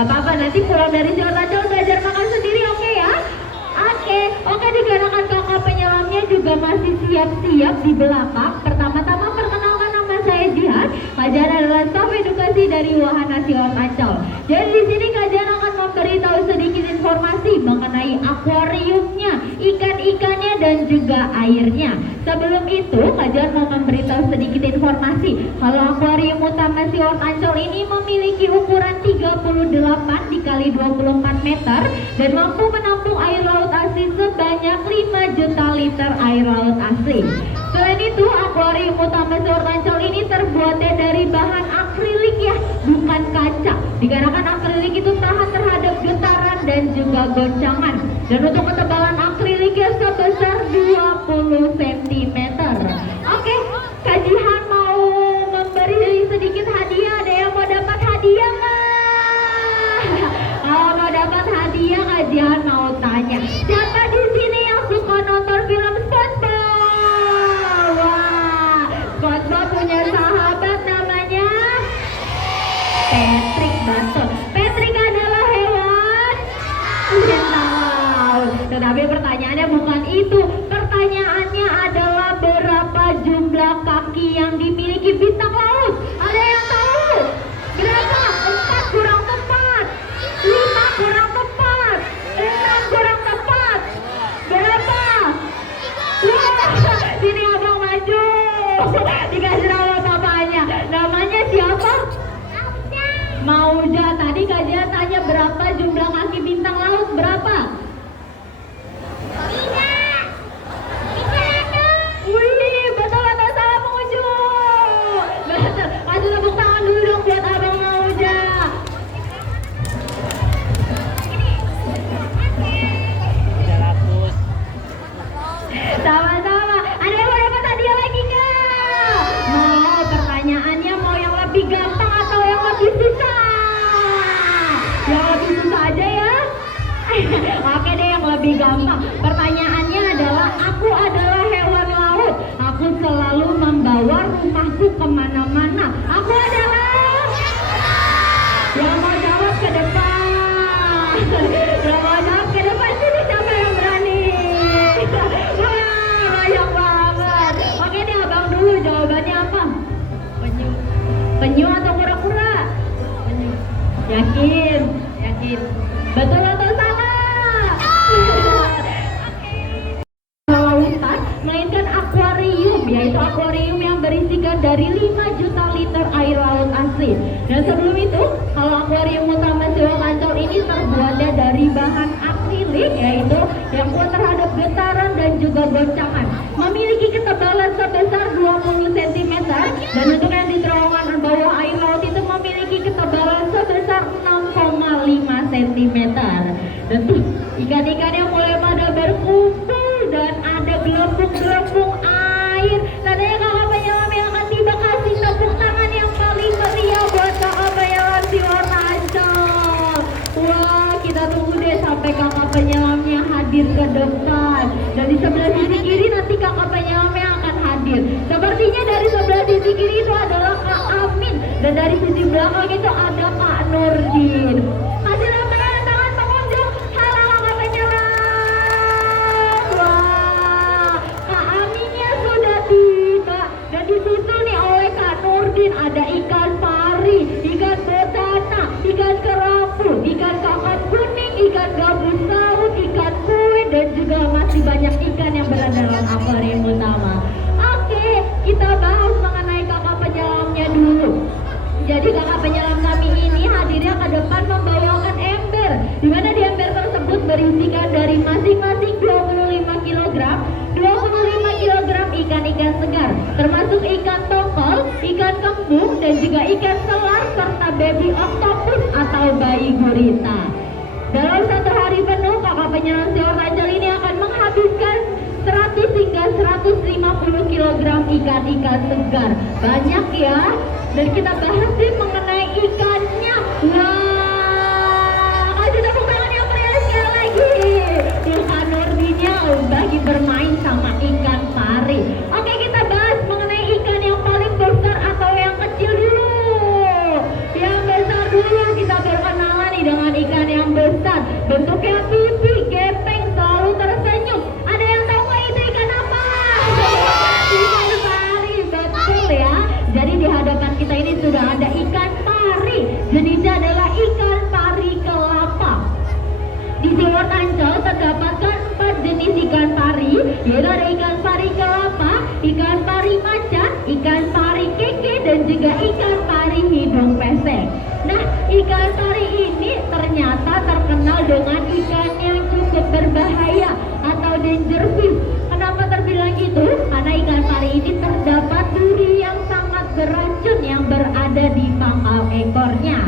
nggak apa-apa, nanti pulang dari Sior Ancol belajar makan sendiri, oke ya? Oke, dikarenakan kakak penyelamnya juga masih siap-siap di belakang. Pertama-tama perkenalkan, nama saya Jihan. Kajian adalah staf edukasi dari Wahana Sior Ancol. Jadi di sini kajian akan memberitahu sedikit informasi mengenai akuariumnya, ikan-ikannya dan juga airnya. Sebelum itu, kajian mau memberitahu sedikit informasi kalau akuarium utama Sior Ancol ini memiliki ukuran 38 dikali 24 meter dan mampu menampung air laut asli sebanyak 5 juta liter air laut asli. Selain itu, akuarium utama Sior Ancol ini terbuatnya dari bahan akrilik ya, bukan kaca. Dikarenakan akrilik itu tahan terhadap getaran dan juga goncangan. Dan untuk ketebalan akriliknya sebesar 20 cm. Oke, Kak Jihan mau memberi sedikit hadiah. Ada yang mau dapat hadiah nggak? Kalau mau dapat hadiah, Kak Jihan mau tanya, siapa di sini yang suka nonton film SpongeBob? Wah, SpongeBob punya sahabat namanya Patrick. Betul. Patrick adalah hewan cinta laut. Tetapi pertanyaannya bukan itu. Pertanyaannya adalah berapa jumlah kaki yang dimiliki bintang laut? Ada yang tahu? Berapa? 4 kurang tepat, 5 kurang tepat, 6 kurang tepat. Berapa? Wah, sini abang maju. Dikasih nama bapaknya. Namanya siapa? Mauja. Tadi kajian tanya berapa jumlah kaki bintang laut, berapa? Wih, betul atau salah pengunjung? Betul. Kasih tepuk tangan dulu dong buat abang Mauja. Sama-sama. Ada yang mau dapat hadiah lagi nggak? Mau pertanyaannya mau yang lebih gampang atau yang lebih susah? Yang lebih susah aja ya. Oke deh, yang lebih gampang. Pertanyaannya adalah, aku adalah hewan laut. Aku selalu membawa rumahku kemana-mana. Aku adalah... Yang mau jawab ke depan. Yang mau jawab ke depan, sini siapa yang berani? Wah, banyak banget. Oke nih abang dulu, jawabannya apa? Penyu. Penyu atau kura-kura? Penyu. Yakin? Yakin. Betul atau salah? Lautan, melainkan akuarium, yaitu akuarium yang berisikan dari 5 juta liter air laut asli. Dan sebelum itu, kalau akuarium utama Sior Ancol ini terbuatnya dari bahan akrilik, yaitu yang kuat terhadap getaran dan juga goncangan. Memiliki ketebalan sebesar 20 cm dan untuk yang di terowongan bawah air laut itu memiliki ketebalan sebesar 6,5 cm. Dan tuh, ikan-ikannya mulai pada berkumpul dan ada gelembung-gelembung air. Tandanya kakak penyelam yang akan tiba, kasih tepuk tangan yang paling meriah buat kakak penyelam Sior Ancol. Wah, kita tunggu deh sampai kakak penyelamnya hadir ke depan. Dan di sebelah sisi kiri nanti kakak penyelamnya akan hadir. Sepertinya dari sebelah sisi kiri itu adalah Kak Amin dan dari sisi belakang itu ada Kak Nurdin. Kasih lambaian tangan pengunjung. Halo kakak penyelam. Wah, Kak Aminnya sudah tiba dan disusul nih oleh Kak Nurdin. Ada ikan pari, ikan botana, ikan kerapu, ikan kakap kuning, ikan gabus laut, ikan kue dan juga masih banyak ikan yang berada dalam akuarium utama. Oke, kita bahas mengenai kakak penyelamnya dulu. Jadi kakak penyelam kami ini hadirnya ke depan membawakan ember, di mana di ember tersebut berisikan dari masing-masing 25 kg ikan-ikan segar, termasuk ikan tongkol, ikan kembung, dan juga ikan selar serta baby octopus atau bayi gurita. Dalam satu hari penuh, kakak penyelam Sior Ancol ini akan menghabiskan 100 hingga 150 kg ikan-ikan segar. Banyak ya. Dan kita bahas sih mengenai ikannya. Wah, kasih tepuk tangan yang meriah sekali lagi. Ikan Nurdinnya lagi bermain sama ikan pari. Oke, kita bahas mengenai ikan yang paling besar atau yang kecil dulu. Yang besar dulu, kita berkenalan nih dengan yaitu ada ikan pari kelapa, ikan pari macan, ikan pari keke, dan juga ikan pari hidung pesek. Nah, ikan pari ini ternyata terkenal dengan ikan yang cukup berbahaya atau danger fish. Kenapa terbilang gitu? Karena ikan pari ini terdapat duri yang sangat beracun yang berada di pangkal ekornya.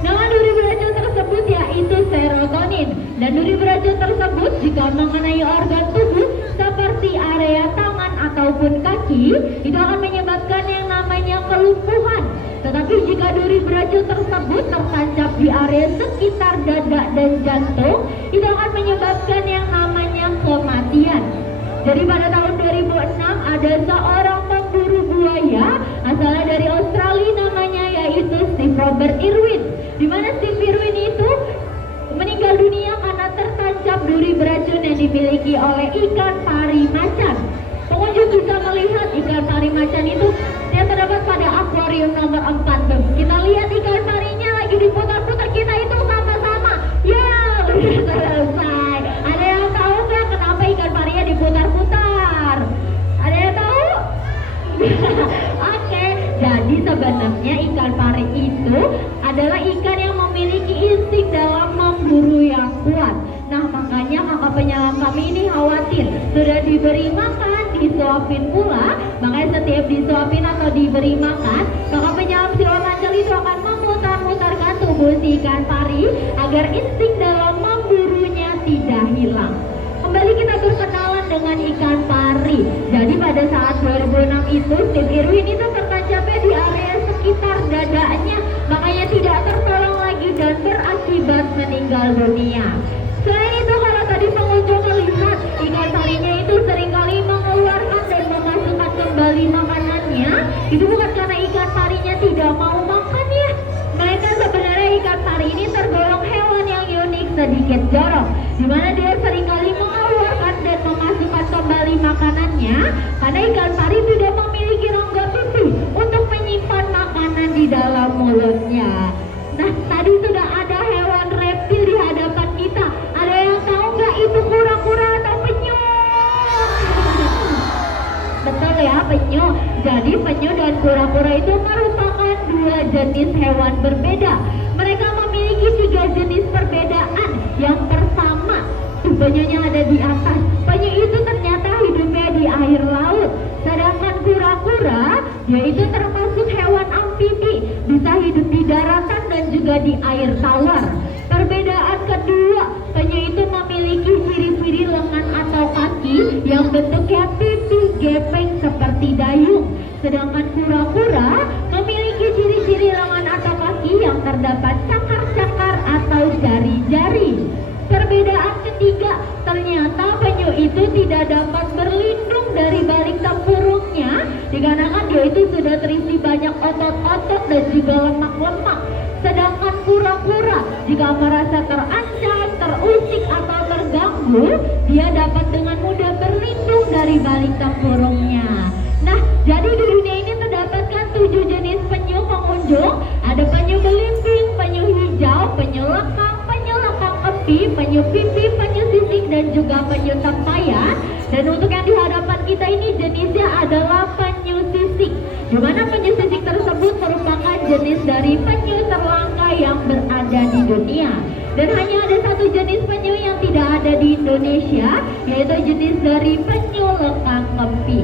Nama duri beracun tersebut yaitu serotonin, dan duri beracun tersebut jika mengenai organ tubuh seperti area tangan ataupun kaki itu akan menyebabkan yang namanya kelumpuhan. Tetapi jika duri beracun tersebut tertancap di area sekitar dada dan jantung itu akan menyebabkan yang namanya kematian. Jadi pada tahun 2006 ada seorang pemburu buaya asalnya dari Australia, namanya yaitu Steve Robert Irwin, di mana Steve Irwin itu meninggal dunia karena tertancap duri beracun yang dimiliki oleh ikan pari macan. Pengunjung bisa melihat ikan pari macan itu yang terdapat pada akuarium nomor 4. Kita lihat ikan parinya lagi diputar-putar, kita itu sama-sama. Ya, udah selesai. Ada yang tahu nggak kenapa ikan parinya diputar-putar? Ada yang tahu? Oke, jadi sebenarnya ikan pari itu adalah ikan yang memiliki insting dalam memburu yang kuat. Nah, makanya kakak penyelam kami ini khawatir sudah diberi makan, disuapin pula. Makanya setiap disuapin atau diberi makan, kakak penyelam Siloam Ancol itu akan memutar-mutarkan tubuh si ikan pari agar insting dalam memburunya tidak hilang. Kembali kita berkenalan dengan ikan pari. Jadi pada saat 2006 itu Steve Irwin itu tertancapnya di area sekitar dadanya, makanya tidak tertolong lagi dan berakibat meninggal dunia. Selain itu, kalau tadi pengunjung melihat ikan parinya itu seringkali mengeluarkan dan memasukkan kembali makanannya, itu bukan karena ikan parinya tidak mau makan ya, melainkan sebenarnya ikan pari ini tergolong hewan yang unik sedikit jorok, dimana dia seringkali mengeluarkan dan memasukkan kembali makanannya karena ikan pari tidak memiliki rongga pipi untuk menyimpan makanan di dalam mulutnya. Nah, tadi sudah ada hewan reptil di hadapan kita. Ada yang tahu nggak itu kura-kura atau penyu? Betul ya, penyu. Jadi penyu dan kura-kura itu merupakan dua jenis hewan berbeda. Mereka memiliki 3 jenis perbedaan. Yang pertama, penyunya ada di atas. Penyu itu ternyata hidupnya di air laut. Sedangkan kura-kura yaitu termasuk hewan amfibi, bisa hidup di daratan dan juga di air tawar. Perbedaan kedua, penyu itu memiliki ciri-ciri lengan atau kaki yang bentuknya pipi gepeng seperti dayung. Sedangkan kura-kura memiliki ciri-ciri lengan atau kaki yang terdapat cakar-cakar atau jari-jari. Perbedaan ketiga, ternyata penyu itu tidak dapat berlindung dari balik tempurungnya dikarenakan dia itu sudah terisi banyak otot-otot dan juga lemak-lemak. Sedangkan kura-kura jika merasa terancam, terusik atau terganggu, dia dapat dengan mudah berlindung dari balik tempurungnya. Nah, jadi di dunia ini terdapatkan 7 jenis penyu pengunjung. Ada penyu belimbing, penyu hijau, penyu lekang, penyu lekang kepi, penyu pipi, penyu sisik, dan juga penyu tempayan. Dan untuk yang di hadapan kita ini jenisnya adalah penyu sisik, di mana penyu sisik tersebut merupakan jenis dari penyu terlangka yang berada di dunia. Dan hanya ada satu jenis penyu yang tidak ada di Indonesia, yaitu jenis dari penyu lekang kepi.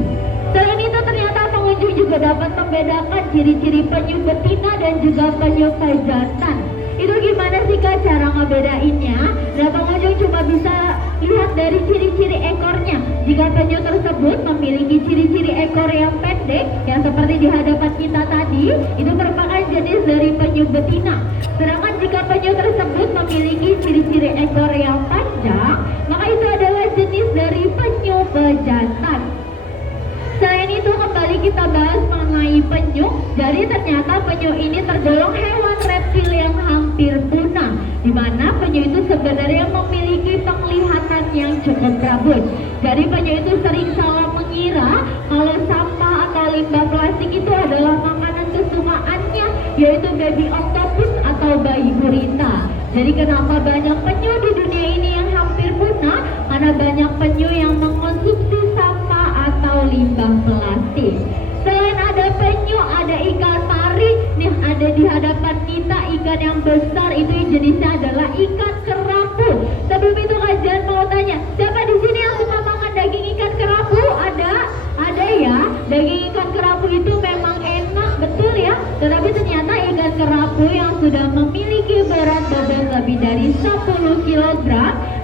Selain itu, ternyata pengunjung juga dapat membedakan ciri-ciri penyu betina dan juga penyu pejantan. Itu gimana sih Kak cara ngebedainnya? Nah, pengunjung cuma bisa lihat dari ciri-ciri ekornya. Jika penyu tersebut memiliki ciri-ciri ekor yang pendek, yang seperti di hadapan kita tadi, itu merupakan jenis dari penyu betina. Sedangkan jika penyu tersebut memiliki ciri-ciri ekor yang panjang, maka itu adalah jenis dari penyu pejantan. Selain itu, kembali kita bahas mengenai penyu. Jadi ternyata penyu ini tergolong hewan reptil yang hampir punah, di mana penyu itu sebenarnya memiliki penglihatan yang cukup rabun. Jadi penyu itu sering salah mengira kalau sampah atau limbah plastik itu adalah makanan kesukaannya, yaitu baby octopus atau bayi gurita. Jadi kenapa banyak penyu di dunia ini yang hampir punah? Karena banyak penyu yang mengkonsumsi limbah plastik. Selain ada penyu, ada ikan pari. Nih ada di hadapan kita ikan yang besar, itu jenisnya adalah ikan kerapu. Sebelum itu Kak Jan mau tanya, siapa di sini yang suka makan daging ikan kerapu? Ada ya. Daging ikan kerapu itu memang enak, betul ya. Tetapi ternyata ikan kerapu yang sudah memiliki berat bobot lebih dari 10 kg,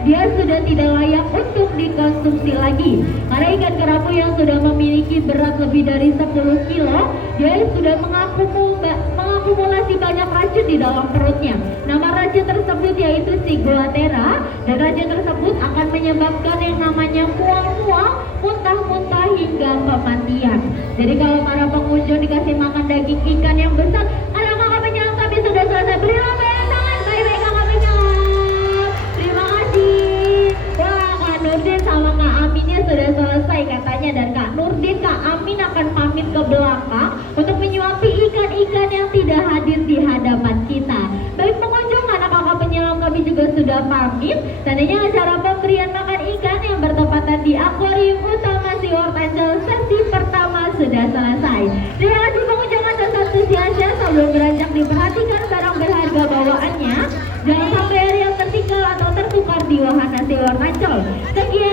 dia sudah tidak layak untuk dikonsumsi lagi. Karena ikan kerapu yang sudah memiliki berat lebih dari 10 kilo, dia sudah mengakumulasi banyak racun di dalam perutnya. Nama racun tersebut yaitu Ciguatera, dan racun tersebut akan menyebabkan yang namanya mual-mual, muntah-muntah hingga kematian. Jadi kalau para pengunjung dikasih makan daging ikan yang besar, anak kakak penyelam kami sudah selesai. Beri lambaian tangan, baik-baik kakak penyelam. Terima kasih. Wah, Kak Nurdin sama Kak Aminnya sudah selesai katanya, dan Kak Nurdin, Kak Amin akan pamit ke belakang untuk menyuapi ikan-ikan yang tidak hadir di hadapan kita. Baik pengunjung, anak kakak penyelam kami juga sudah pamit. Tadinya acara pemberian makan ikan yang bertepatan di akuarium utama SeaWorld Ancol sesi pertama sudah selesai. Terima kasih pengunjung atas antusiasnya. Sebelum beranjak diperhatikan barang berharga bawaannya. Jangan sampai ada yang tertinggal atau tertukar di wahana SeaWorld Ancol. Sekian